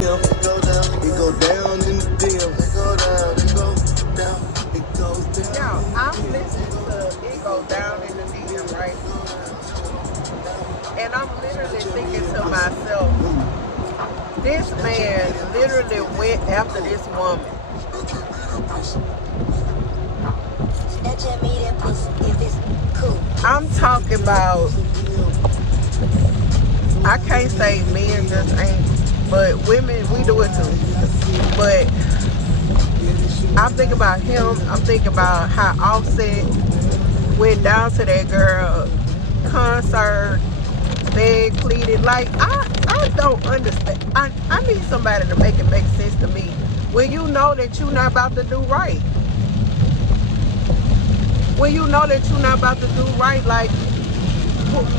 Yo, I'm listening to It Go Down in the DM, right? And I'm literally thinking to myself, this man literally went after this woman. I'm talking about, I can't say men just ain't, but women, we do it too. But I'm thinking about him. I'm thinking about how Offset went down to that girl concert, beg, pleaded. Like, I don't understand. I need somebody to make it make sense to me. When you know that you're not about to do right. When you know that you're not about to do right, like,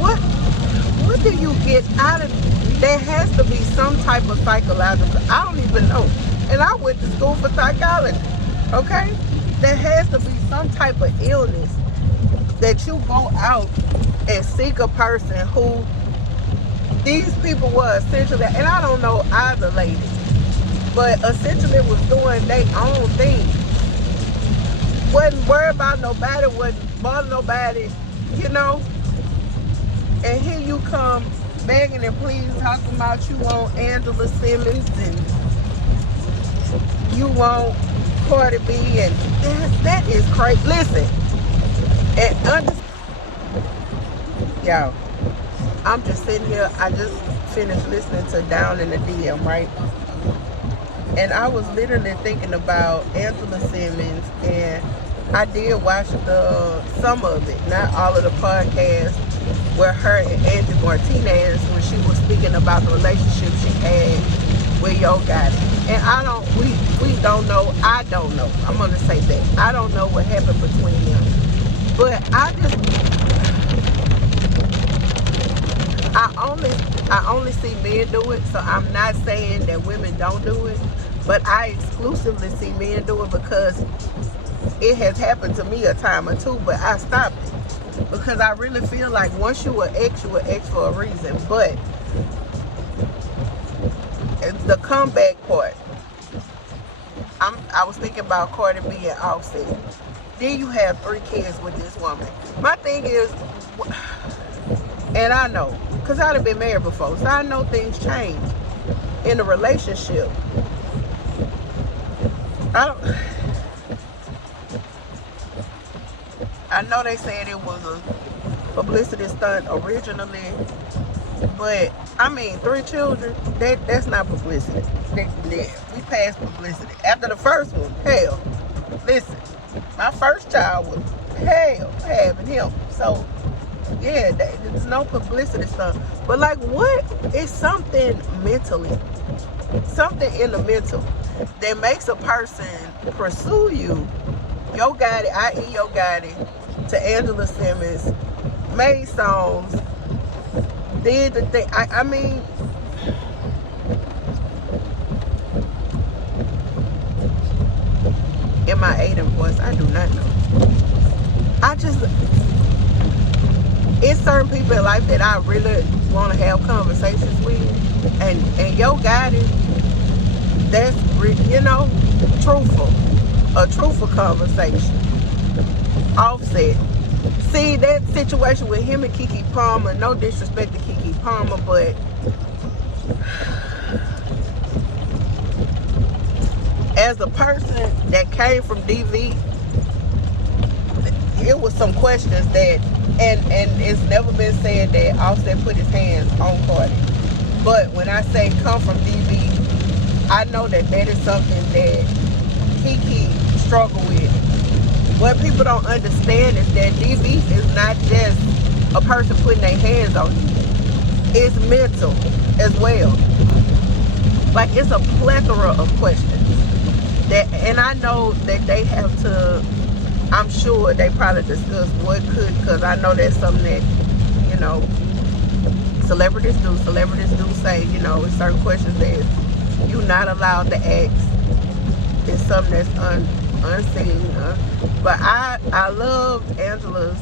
what do you get out of? There has to be some type of psychological. I don't even know. And I went to school for psychology. Okay? There has to be some type of illness that you go out and seek a person who these people were essentially, and I don't know either lady, but essentially was doing their own thing. Wasn't worried about nobody, wasn't bothering nobody, you know. And here you come begging and pleading, talking about you want Angela Simmons and you want Cardi B, and that is crazy. Listen, and y'all, I'm just sitting here. I just finished listening to Down in the DM, right? And I was literally thinking about Angela Simmons, and I did watch some of it, not all of the podcasts, where her and Angie Martinez, when she was speaking about the relationship she had with Yo Gotti. And we don't know, I don't know. I'm gonna say that. I don't know what happened between them. But I only see men do it, so I'm not saying that women don't do it, but I exclusively see men do it because it has happened to me a time or two, but I stopped it. Because I really feel like once you an ex for a reason. But it's the comeback part. I was thinking about Cardi B and Offset. Then you have 3 kids with this woman. My thing is, and I know, because I've been married before, so I know things change in a relationship. I know they said it was a publicity stunt originally, but I mean, 3 children, that's not publicity. We passed publicity. After the first one, hell, listen, my first child was hell having him. So yeah, there's no publicity stuff. But like, what is something mentally, something in the mental that makes a person pursue you? Yo Gotti, i.e. Yo Gotti, to Angela Simmons, made songs, did the thing. I mean, am I Aiden voice? I do not know. It's certain people in life that I really want to have conversations with, and Yo Gotti, that's, you know, truthful, a truthful conversation. Offset, see that situation with him and Keke Palmer, no disrespect to Keke Palmer, but as a person that came from DV, it was some questions that, and it's never been said that Offset put his hands on Cardi. But when I say come from DV, I know that is something that Keke struggled with. What people don't understand is that DV is not just a person putting their hands on you. It's mental as well. Like, it's a plethora of questions. And I know that they have to, I'm sure they probably discuss what could, because I know that's something that, you know, celebrities do. Celebrities do say, you know, certain questions that you're not allowed to ask. It's something that's unseen. But I loved Angela's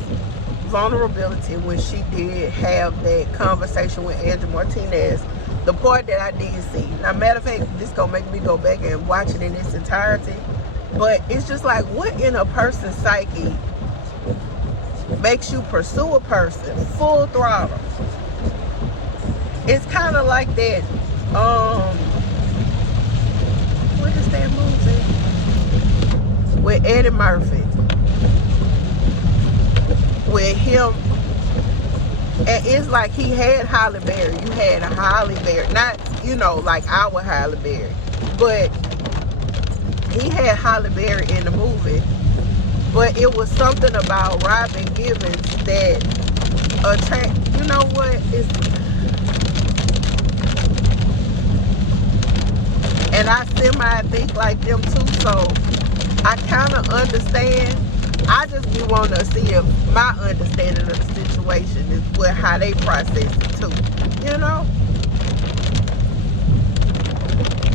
vulnerability when she did have that conversation with Angie Martinez, the part that I did see. Now, matter of fact, this gonna make me go back and watch it in its entirety. But it's just like, what in a person's psyche makes you pursue a person full throttle? It's kind of like that. What is that movie with Eddie Murphy? With him, and it's like he had Halle Berry. You had a Halle Berry, not, you know, like our Halle Berry, but he had Halle Berry in the movie. But it was something about Robin Givens that attract. You know what? And I semi-think like them too, so I kind of understand. I just be wanting to see if my understanding of the situation is how they process it too, you know?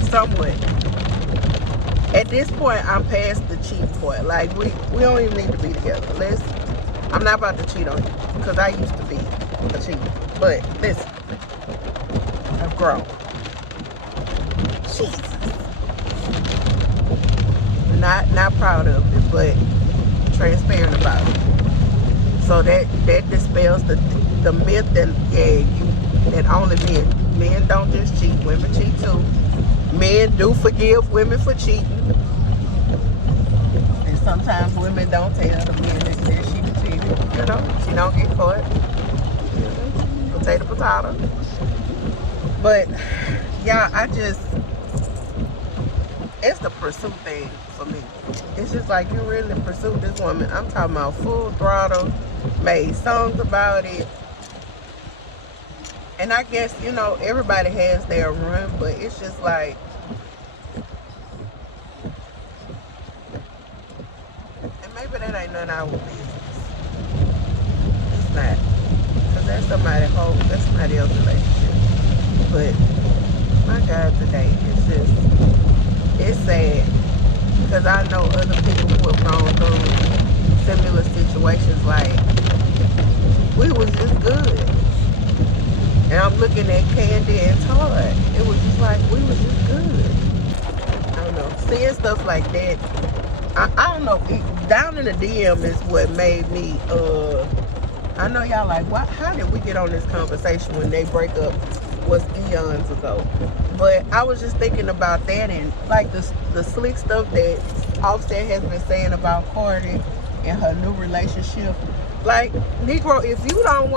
Somewhat. At this point, I'm past the cheat point. Like, we don't even need to be together. I'm not about to cheat on you, because I used to be a cheater. But listen, I've grown. Jesus. Not proud of it, but transparent about it. So that dispels the myth that that only men don't just cheat, women cheat too. Men do forgive women for cheating, and sometimes women don't tell the men that she cheated. You know, she don't get caught. Potato. But yeah, it's the pursuit thing for me. It's just like, you really pursued this woman. I'm talking about full throttle, made songs about it. And I guess, you know, everybody has their run, but it's just like, and maybe that ain't none of our business. It's not. Because that's somebody else's relationship. But my God, today, it's sad. Because I know other people who have gone through similar situations. Like, we was just good. And I'm looking at Candy and Todd. It was just like, we was just good. I don't know. Seeing stuff like that, I don't know. Down in the DM is what made me, I know y'all like, how did we get on this conversation when they break up was eons ago? But I was just thinking about that, and like the slick stuff that Offset has been saying about Cardi and her new relationship. Like, Negro, if you didn't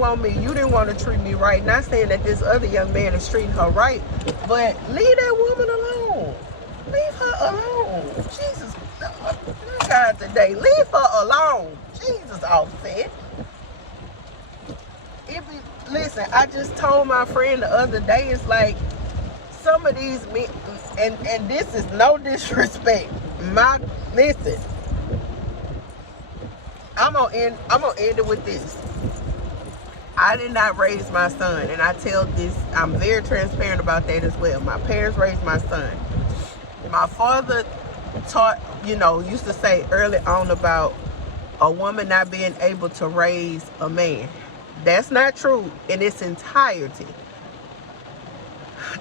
want me, you didn't want to treat me right. Not saying that this other young man is treating her right, but leave that woman alone. Leave her alone. Jesus, my God, today, leave her alone. Jesus, Offset. Listen, I just told my friend the other day, it's like, some of these men, and this is no disrespect. Listen, I'm gonna end it with this. I did not raise my son, and I tell this, I'm very transparent about that as well. My parents raised my son. My father taught, used to say early on about a woman not being able to raise a man. That's not true in its entirety.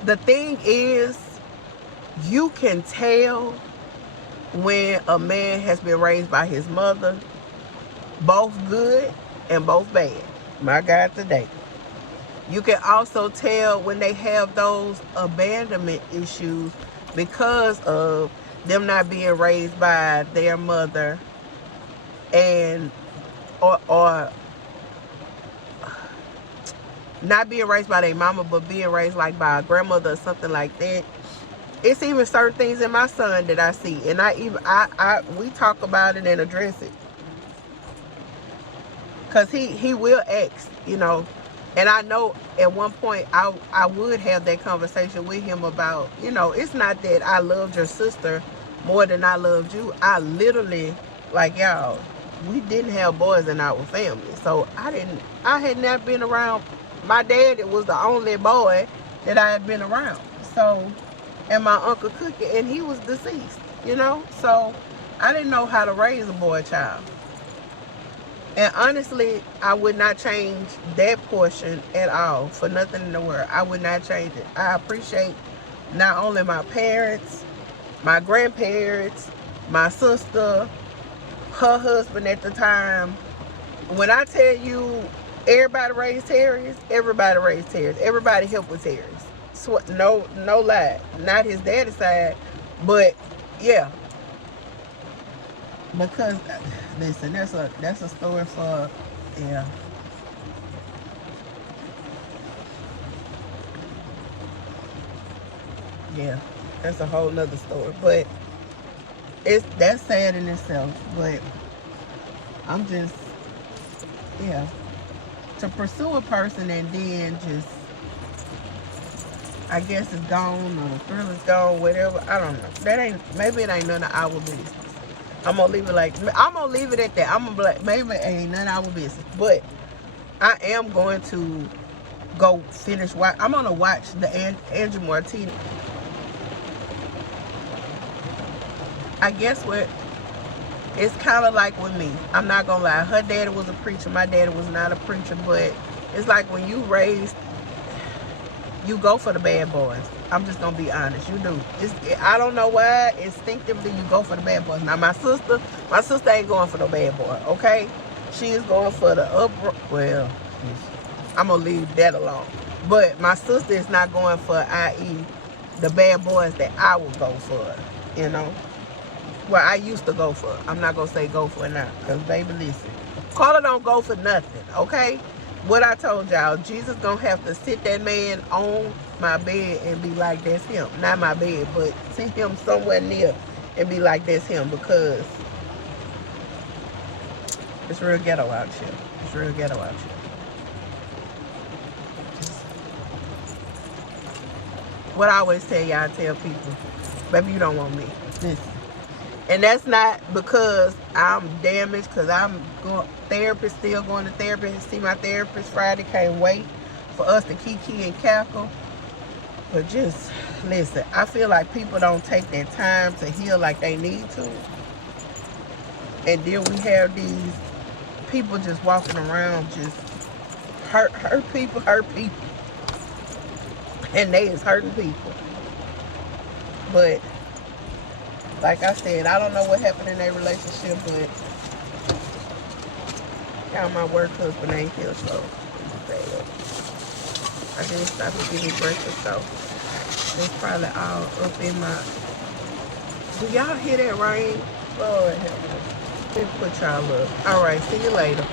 The thing is, you can tell when a man has been raised by his mother, both good and both bad. My God, today. You can also tell when they have those abandonment issues because of them not being raised by their mother and or not being raised by their mama, but being raised like by a grandmother or something like that. It's even certain things in my son that I see, and we talk about it and address it, cause he will ask, and I know at one point I would have that conversation with him about, it's not that I loved your sister more than I loved you. I literally, like, y'all, we didn't have boys in our family, so I had not been around. My dad, it was the only boy that I had been around. So, and my Uncle Cookie, and he was deceased, so I didn't know how to raise a boy child. And honestly, I would not change that portion at all for nothing in the world. I would not change it. I appreciate not only my parents, my grandparents, my sister, her husband at the time. When I tell you everybody raised terriers, everybody raised terriers. Everybody helped with terriers. So, no lie. Not his daddy's side, but yeah. Because listen, that's a story for yeah. Yeah. That's a whole nother story. But that's sad in itself. But I'm just yeah. To pursue a person and then just I guess it's gone or the thrill is gone, whatever. I don't know. That ain't maybe it ain't none of our business. I'm gonna leave it at that. I'm gonna be like, maybe it ain't none of our business. But I am going to go finish I'm gonna watch the Andrew Martinez. I guess what it's kind of like with me. I'm not gonna lie. Her daddy was a preacher. My daddy was not a preacher. But it's like when you go for the bad boys. I'm just gonna be honest. You do. I don't know why. Instinctively, you go for the bad boys. Now, my sister ain't going for the bad boy. Okay, she is going for the well, I'm gonna leave that alone. But my sister is not going for, i.e., the bad boys that I would go for. You know. Well, I used to go for. I'm not gonna say go for now, cause baby, listen, Carla don't go for nothing. Okay. What I told y'all, Jesus gonna have to sit that man on my bed and be like, that's him. Not my bed, but sit him somewhere near and be like, that's him, because it's real ghetto out here. It's real ghetto out here. What I always tell y'all, I tell people, baby, you don't want me. Listen. And that's not because I'm damaged, because I'm still going to therapy and see my therapist Friday. Can't wait for us to kiki and cackle. But just listen, I feel like people don't take their time to heal like they need to. And then we have these people just walking around just hurt people. And they is hurting people. But like I said, I don't know what happened in their relationship, but y'all, my work husband ain't here, so I didn't stop to give me breakfast, so it's probably all up in my. Do y'all hear that rain? Lord help us. Let me put y'all up. All right, see you later.